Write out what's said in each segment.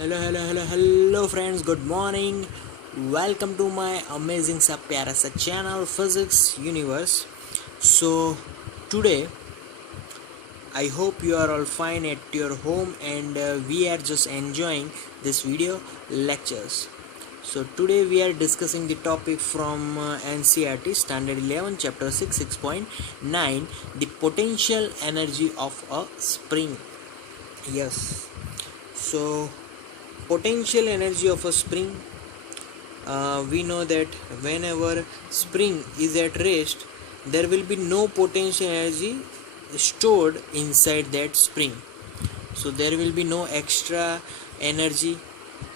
Hello friends, good morning. Welcome to my amazing सा प्यारा सा channel Physics Universe. So today I hope you are all fine at your home and we are just enjoying this video lectures. So today we are discussing the topic from NCERT Standard 11 Chapter 6 6.9, the potential energy of a spring. Yes. So potential energy of a spring, we know that whenever spring is at rest, there will be no potential energy stored inside that spring, so there will be no extra energy.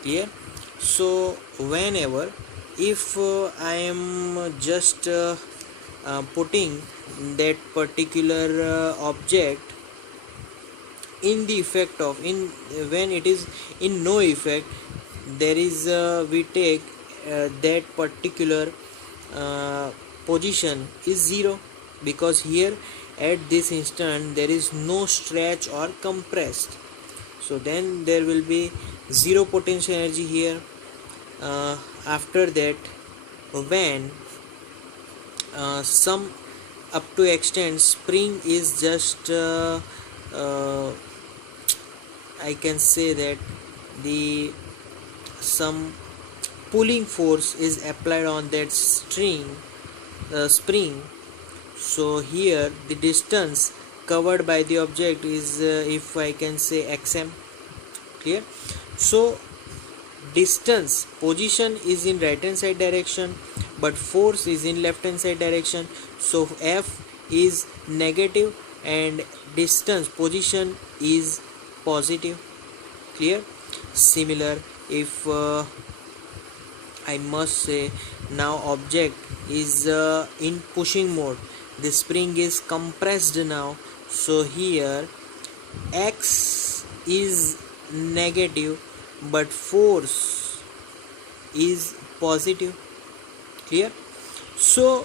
Clear? So whenever, if I am just putting that particular object in the effect of, in when it is in no effect, there is we take that particular position is 0, because here at this instant there is no stretch or compressed, so then there will be zero potential energy here. After that, when some up to extent spring is just I can say that the some pulling force is applied on that spring. So here the distance covered by the object is if I can say xm. Clear? So distance, position is in right hand side direction, but force is in left hand side direction, so F is negative and distance, position is positive. Clear? Similar, if I must say now object is in pushing mode, the spring is compressed now, so here x is negative but force is positive. Clear? So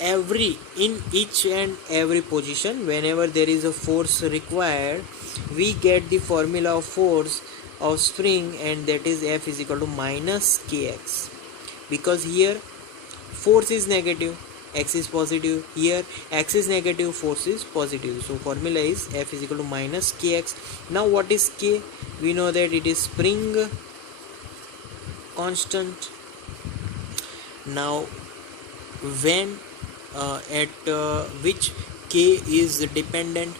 in each and every position, whenever there is a force required, we get the formula of force of spring, and that is F is equal to minus kx, because here force is negative, x is positive, here x is negative, force is positive, so formula is F is equal to minus kx. Now what is k? We know that it is spring constant. Now when at which k is dependent,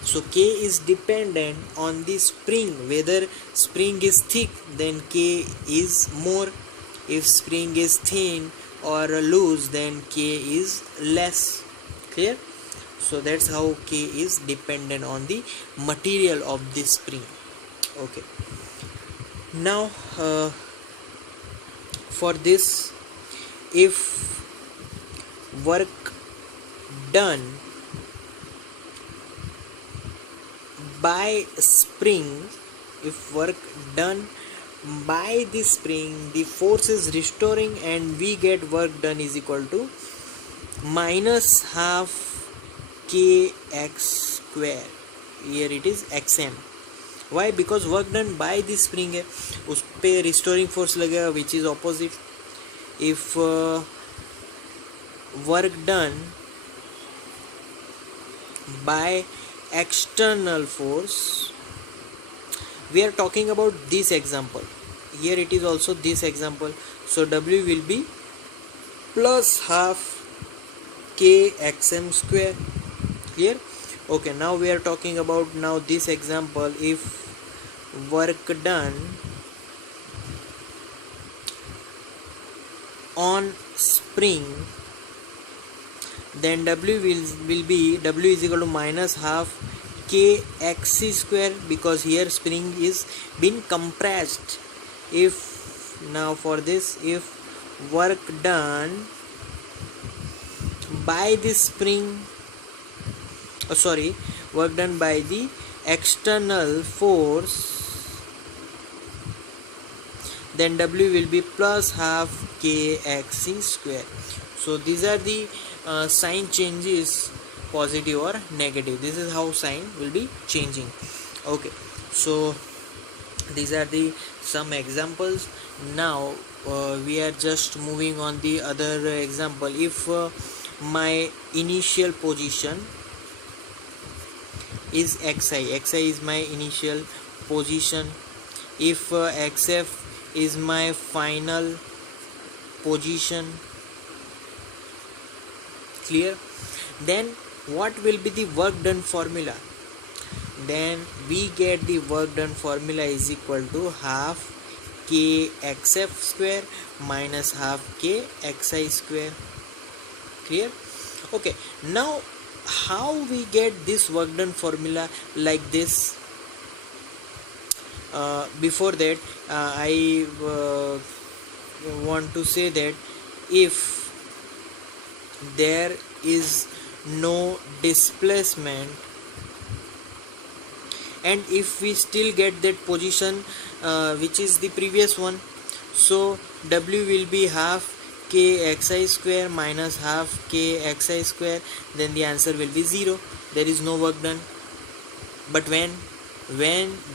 so k is dependent on the spring. Whether spring is thick, then k is more. If spring is thin or loose, then k is less. Clear? So that's how k is dependent on the material of the spring. Okay, now for this, if work done by spring, if work done by the spring, the force is restoring, and we get work done is equal to minus half kx square. Here it is xm. Why? Because work done by the spring है, उस पे restoring force लगेगा, which is opposite. If work done by external force, we are talking about this example. Here it is also this example, so W will be plus half kxm square. Clear? Okay, now we are talking about now this example. If work done on spring, then W will be W is equal to minus half kxc square, because here spring is been compressed. If now for this, if work done by the spring, work done by the external force, then W will be plus half kxc square. So these are the sign changes, positive or negative. This is how sign will be changing. Okay, so These are the some examples. Now we are just moving on the other example. If my initial position is xi is my initial position, if xf is my final position, clear, then what will be the work done formula? Then we get the work done formula is equal to half k xf square minus half k xi square. Clear? Okay, now how we get this work done formula like this? Before that, I want to say that if there is no displacement and if we still get that position which is the previous one, so w will be half k xi square minus half k xi square, then the answer will be 0. There is no work done. But when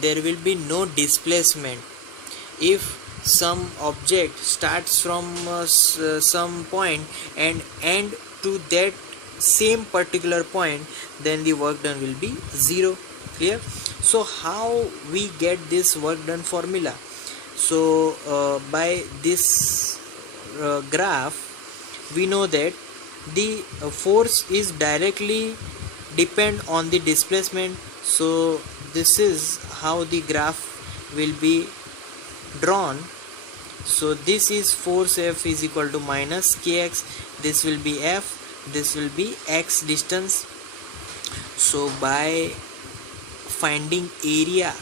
there will be no displacement, if some object starts from some point and end to that same particular point, then the work done will be 0. Clear? So how we get this work done formula? So by this graph we know that the force is directly depend on the displacement. So this is how the graph will be drawn. So this is force F is equal to minus kx, this will be F, this will be x distance. So by finding area,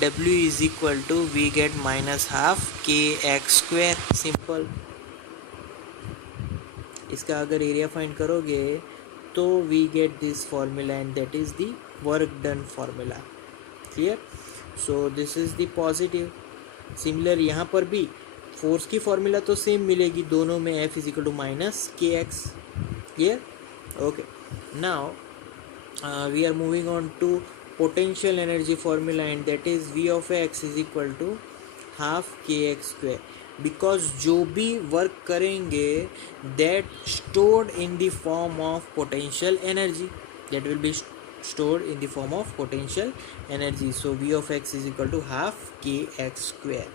W is equal to, we get minus half kx square. Simple. इसका अगर area find करोगे तो we get this formula and that is the work done formula. Clear? So this is the positive. Similar यहाँ पर भी force की formula तो same मिलेगी दोनों में, F is equal to minus k x. Clear? Okay, now we are moving on to potential energy formula and that is V of x is equal to half kx square. because जो भी work करेंगे that stored in the form of potential energy, that will be stored in the form of potential energy. so V of x is equal to half kx square.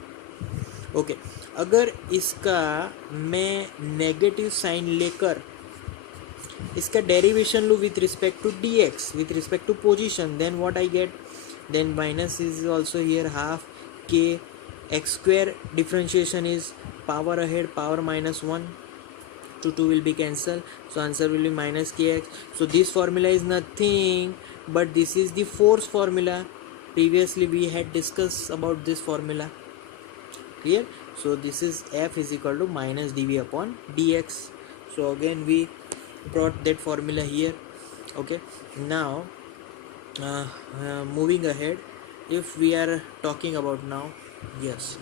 Okay, अगर इसका मैं negative sign लेकर इसका derivation लो with respect to dx with respect to position, then what I get? Then minus is also here, half k x square. Differentiation is power ahead, power minus 1 to 2 will be cancelled, so answer will be minus kx. so this formula is nothing but this is the force formula. Previously we had discussed about this formula. Clear? so this is F is equal to minus dv upon dx. so again we brought that formula here. Okay, now moving ahead, if we are talking about now, yes,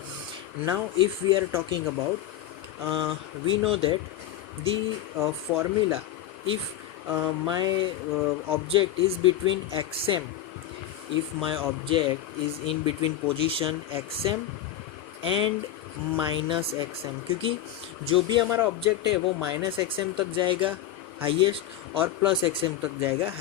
now if we are talking about we know that the formula, if my object is between xm, if my object is in between position xm and minus XM, क्योंकि जो भी हमारा object है वो minus XM तक जाएगा highest और plus XM तक जाएगा